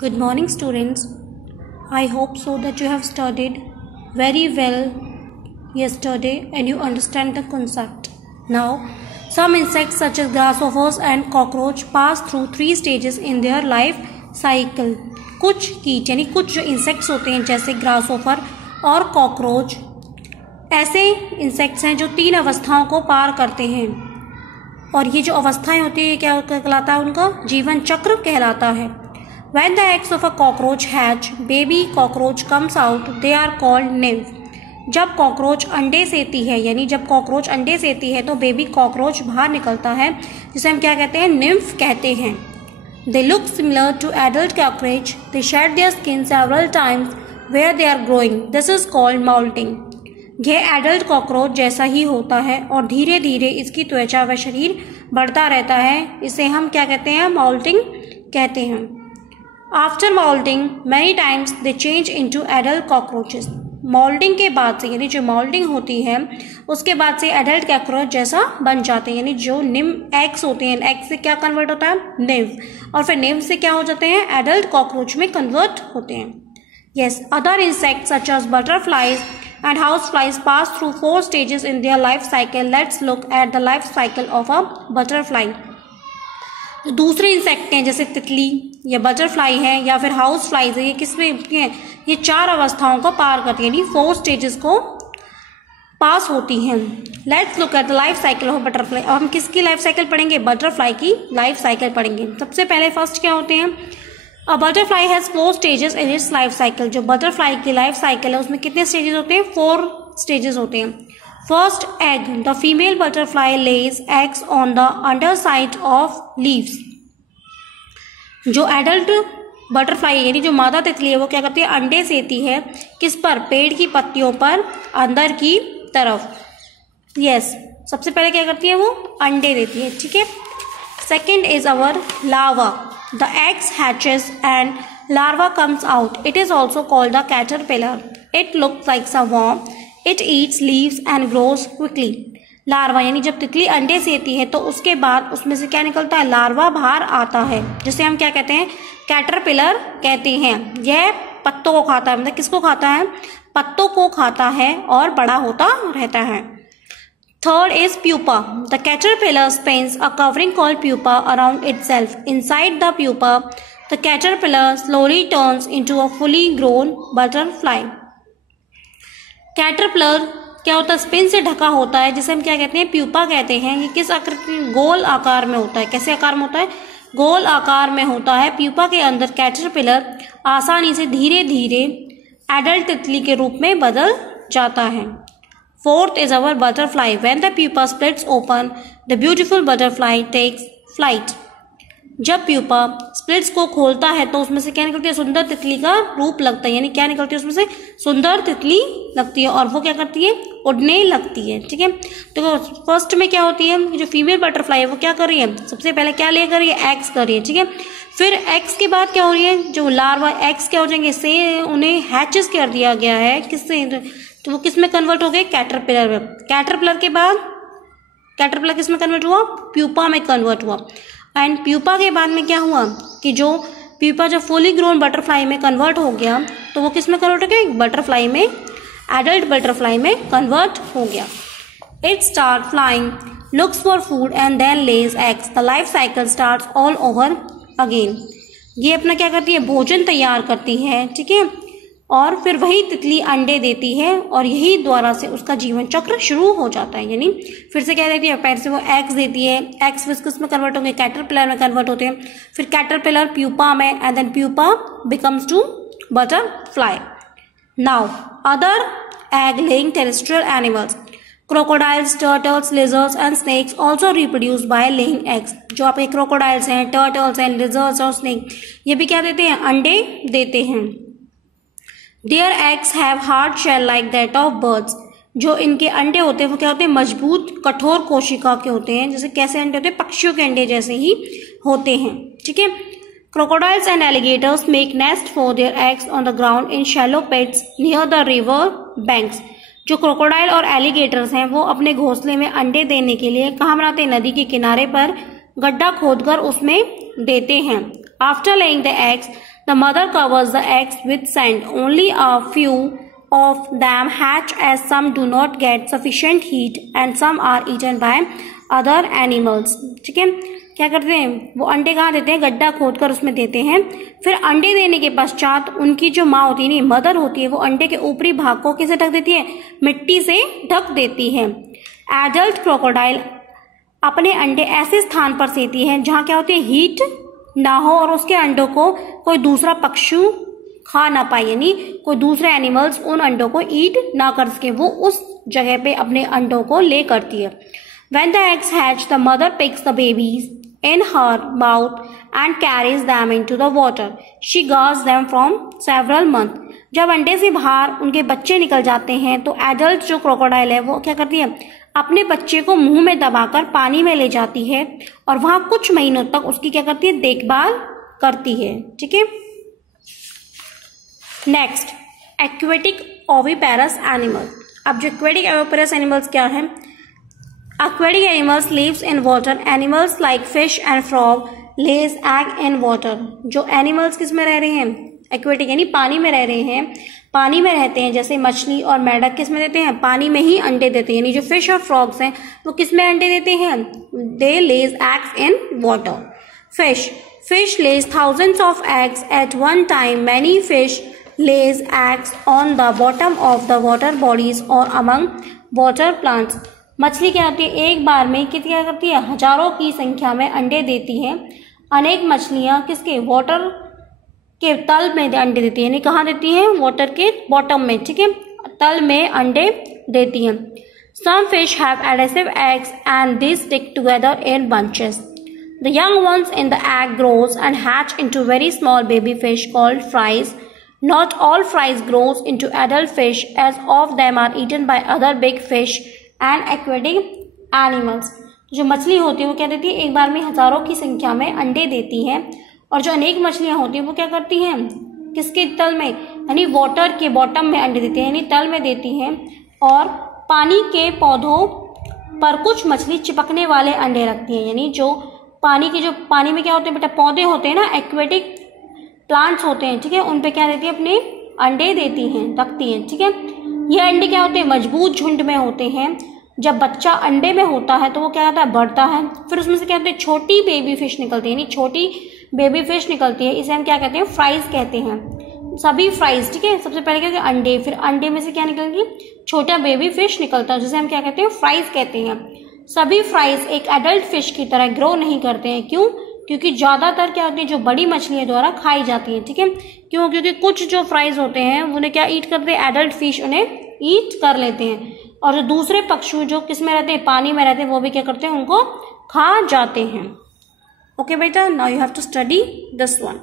Good morning, students. I hope so that you have studied very well yesterday and you understand the concept. Now, some insects such as grasshoppers and cockroach pass through 3 stages in their life cycle. कुछ कीट यानी कुछ जो insects होते हैं जैसे grasshopper और cockroach ऐसे इंसेक्ट्स हैं जो 3 अवस्थाओं को पार करते हैं और ये जो अवस्थाएं होती है क्या कहलाता है, उनका जीवन चक्र कहलाता है. When the eggs of a cockroach hatch, baby cockroach comes out. They are called nymph. जब कॉकरोच अंडे सेती है यानी जब कॉकरोच अंडे सेती है तो बेबी कॉकरोच बाहर निकलता है जिसे हम क्या कहते हैं, निम्फ कहते हैं. They look similar to adult cockroach. They shed their skin several times where they are growing. This is called molting. यह एडल्ट कॉकरोच जैसा ही होता है और धीरे धीरे इसकी त्वचा व शरीर बढ़ता रहता है. इसे हम क्या कहते हैं, मॉल्टिंग कहते हैं. After moulting many times they change into adult cockroaches. Moulting के बाद से यानी जो मॉल्टिंग होती है उसके बाद से एडल्ट कॉकरोच जैसा बन जाते हैं यानी जो एग्स होते हैं, एग से क्या कन्वर्ट होता है, निम्फ, और फिर निम्फ से क्या हो जाते हैं, एडल्ट कॉकरोच में कन्वर्ट होते हैं. Yes, other insects such as butterflies and houseflies pass through 4 stages in their life cycle. Let's look at the life cycle of a butterfly. तो दूसरे इंसेक्ट हैं जैसे तितली या बटरफ्लाई है या फिर हाउस फ्लाइज है, ये किसमें हैं, ये 4 अवस्थाओं को पार करती है यानी 4 स्टेजेस को पास होती हैं. Let's look at the life cycle of butterfly. अब हम किसकी लाइफ साइकिल पढ़ेंगे, बटरफ्लाई की लाइफ साइकिल पढ़ेंगे. सबसे पहले फर्स्ट क्या होते हैं, A butterfly has 4 stages in its life cycle. जो बटरफ्लाई की लाइफ साइकिल है उसमें कितने स्टेजेस होते हैं, 4 स्टेजेस होते हैं. First egg, the female butterfly Lay's eggs on the under side of leaves. जो एडल्ट बटरफ्लाई यानी जो मादा तितली है वो क्या करती है, अंडे सेती है किस पर, पेड़ की पत्तियों पर अंदर की तरफ. यस, सबसे पहले क्या करती है, वो अंडे देती है. ठीक है. Second is our larva. The eggs hatches and larva comes out. It is also called the caterpillar. It looks like a worm. It eats leaves and grows quickly. Larva यानी जब तितली अंडे सेती है तो उसके बाद उसमें से क्या निकलता है, लार्वा बाहर आता है जिसे हम क्या कहते हैं, कैटरपिलर कहते हैं. यह पत्तों को खाता है, मतलब किसको खाता है, पत्तों को खाता है और बड़ा होता रहता है. Third is pupa. The caterpillar spins a covering called pupa around itself. Inside the pupa, the caterpillar slowly turns into a fully grown butterfly. Caterpillar क्या होता है, स्पिन से ढका होता है जिसे हम क्या कहते हैं, प्यूपा कहते हैं. ये किस आकृति, गोल आकार में होता है. कैसे आकार में होता है, गोल आकार में होता है. प्यूपा के अंदर कैटरपिलर आसानी से धीरे धीरे एडल्ट तितली के रूप में बदल जाता है. Fourth is our butterfly. When the pupa splits open, the beautiful butterfly takes flight. जब प्यूपा स्प्लिट्स को खोलता है तो उसमें से क्या निकलती है, सुंदर तितली का रूप लगता है यानी क्या निकलती है उसमें से, सुंदर तितली लगती है और वो क्या करती है, उड़ने लगती है. ठीक है. तो फर्स्ट में क्या होती है, जो फीमेल बटरफ्लाई है वो क्या कर रही है, सबसे पहले क्या ले कर रही है, एग्स कर रही है. ठीक है. फिर एग्स के बाद क्या हो रही है, जो लार्वा एग्स क्या हो जाएंगे, से उन्हें हैचेस कर दिया गया है किससे, तो वो किस में कन्वर्ट हो गए, कैटरपिलर में. कैटरपिलर के बाद कैटरपिलर किस में कन्वर्ट हुआ, प्यूपा में कन्वर्ट हुआ. एंड प्यूपा के बाद में क्या हुआ कि जो प्यूपा जब फुली ग्रोन बटरफ्लाई में कन्वर्ट हो गया तो वो किस में कन्वर्ट हो गया, बटरफ्लाई में, एडल्ट बटरफ्लाई में कन्वर्ट हो गया. It start flying, looks for food and then lays eggs. The life cycle starts all over again. ये अपना क्या करती है, भोजन तैयार करती है. ठीक है. और फिर वही तितली अंडे देती है और यही द्वारा से उसका जीवन चक्र शुरू हो जाता है. यानी फिर से क्या देती है, पहले से वो एग्स देती है, एग्स फिर किस में कन्वर्ट होंगे, कैटरपिलर में कन्वर्ट होते हैं, फिर कैटरपिलर प्यूपा में and then pupa becomes to butterfly. Now other egg laying terrestrial animals, crocodiles, turtles, lizards and snakes also reproduce by laying eggs. जो आपके क्रोकोडाइल्स हैं, टर्टल्स हैं, लिजर्ड्स और स्नेक, ये भी क्या देते हैं, अंडे देते हैं. Their eggs have hard shell like that of birds. जो इनके अंडे होते हैं वो क्या होते हैं, मजबूत कठोर कोशिका के होते हैं. जैसे कैसे अंडे होते हैं, पक्षियों के अंडे जैसे ही होते हैं. ठीक है. Crocodiles and alligators make nest for their eggs on the ground in shallow pits near the river banks. जो क्रोकोडाइल और एलिगेटर्स हैं वो अपने घोंसले में अंडे देने के लिए कहाँ बनाते हैं, नदी के किनारे पर गड्ढा खोदकर उसमें देते हैं. After laying the eggs, The mother covers the eggs with sand. Only a few of them hatch as some do not get sufficient heat and some are eaten by other animals. ठीक है, क्या करते हैं वो अंडे कहाँ देते हैं, गड्ढा खोदकर उसमें देते हैं। फिर अंडे देने के पश्चात उनकी जो माँ होती है नहीं मदर होती है वो अंडे के ऊपरी भाग को किसे ढक देती है, मिट्टी से ढक देती है। एडल्ट क्रोकोडाइल अपने अंडे ऐसे स्थान पर सेती है जहाँ क्या होती है हीट ना हो और उसके अंडों को कोई दूसरा पक्षी खा ना पाए, यानी कोई दूसरे एनिमल्स उन अंडों को ईट ना कर सके, वो उस जगह पे अपने अंडों को ले करती है। When the eggs hatch, the mother picks the babies in her mouth and carries them into the water. She guards them from several months. जब अंडे से बाहर उनके बच्चे निकल जाते हैं तो एडल्ट जो क्रोकोडाइल है वो क्या करती है, अपने बच्चे को मुंह में दबाकर पानी में ले जाती है और वहां कुछ महीनों तक उसकी क्या करती है, देखभाल करती है। ठीक है, नेक्स्ट एक्वेटिक ओविपेरस एनिमल। अब जो एक्वेटिक ओविपेरस एनिमल्स क्या है, aquatic animals lives in water. Animals like fish and frog lays egg in water. जो animals किस में रह रहे हैं, aquatic यानी पानी में रह रहे हैं, पानी में रहते हैं, जैसे मछली और मेढक किस में देते हैं, पानी में ही अंडे देते हैं। यानी जो फिश और फ्रॉग्स हैं वो किस में अंडे देते हैं, they lays eggs in water. Fish lays thousands of eggs at one time. Many fish lays eggs on the bottom of the water bodies or among water plants. मछली क्या होती है, एक बार में क्या करती है, हजारों की संख्या में अंडे देती है। अनेक मछलियां किसके, वाटर के तल में अंडे देती है, यानी कहाँ देती हैं, वाटर के बॉटम में। ठीक है, तल में अंडे देती हैं। Some fish have adhesive eggs and these stick together in bunches. The young ones in the egg grows and hatch into very small baby fish called fries. Not all fries grows into adult fish, as of them are eaten by other big fish and aquatic animals. जो मछली होती है वो क्या देती है, एक बार में हजारों की संख्या में अंडे देती है और जो अनेक मछलियां होती है वो क्या करती हैं, किसके तल में, यानी वाटर के बॉटम में अंडे देती है, यानी तल में देती हैं। और पानी के पौधों पर कुछ मछली चिपकने वाले अंडे रखती है, यानी जो पानी में क्या होते हैं बेटा, पौधे होते हैं ना, एक्वेटिक प्लांट्स होते हैं। ठीक है, उन पे क्या देती है, अपने अंडे देती हैं, रखती हैं। ठीक है, ये अंडे क्या होते हैं, मजबूत झुंड में होते हैं। जब बच्चा अंडे में होता है तो वो क्या होता है, बढ़ता है, फिर उसमें से क्या होते हैं, छोटी बेबी फिश निकलती है, यानी छोटी बेबी फिश निकलती है, इसे हम क्या कहते हैं, फ्राइज कहते हैं। सभी फ्राइज, ठीक है, सबसे पहले क्या होगा, अंडे, फिर अंडे में से क्या निकलेगी, छोटा बेबी फिश निकलता है, जिसे हम क्या कहते हैं, फ्राइज कहते हैं। सभी फ्राइज एक एडल्ट फिश की तरह ग्रो नहीं करते हैं। क्यों, क्योंकि ज्यादातर क्या होती है, जो बड़ी मछलियों द्वारा खाई जाती है। ठीक है, क्यों, क्योंकि कुछ जो फ्राइज होते हैं उन्हें क्या ईट करते हैं, एडल्ट फिश उन्हें ईट कर लेते हैं, और जो दूसरे पक्षी जो किस में रहते हैं, पानी में रहते हैं, वो भी क्या करते हैं, उनको खा जाते हैं। ओके बेटा, now you have to study this one.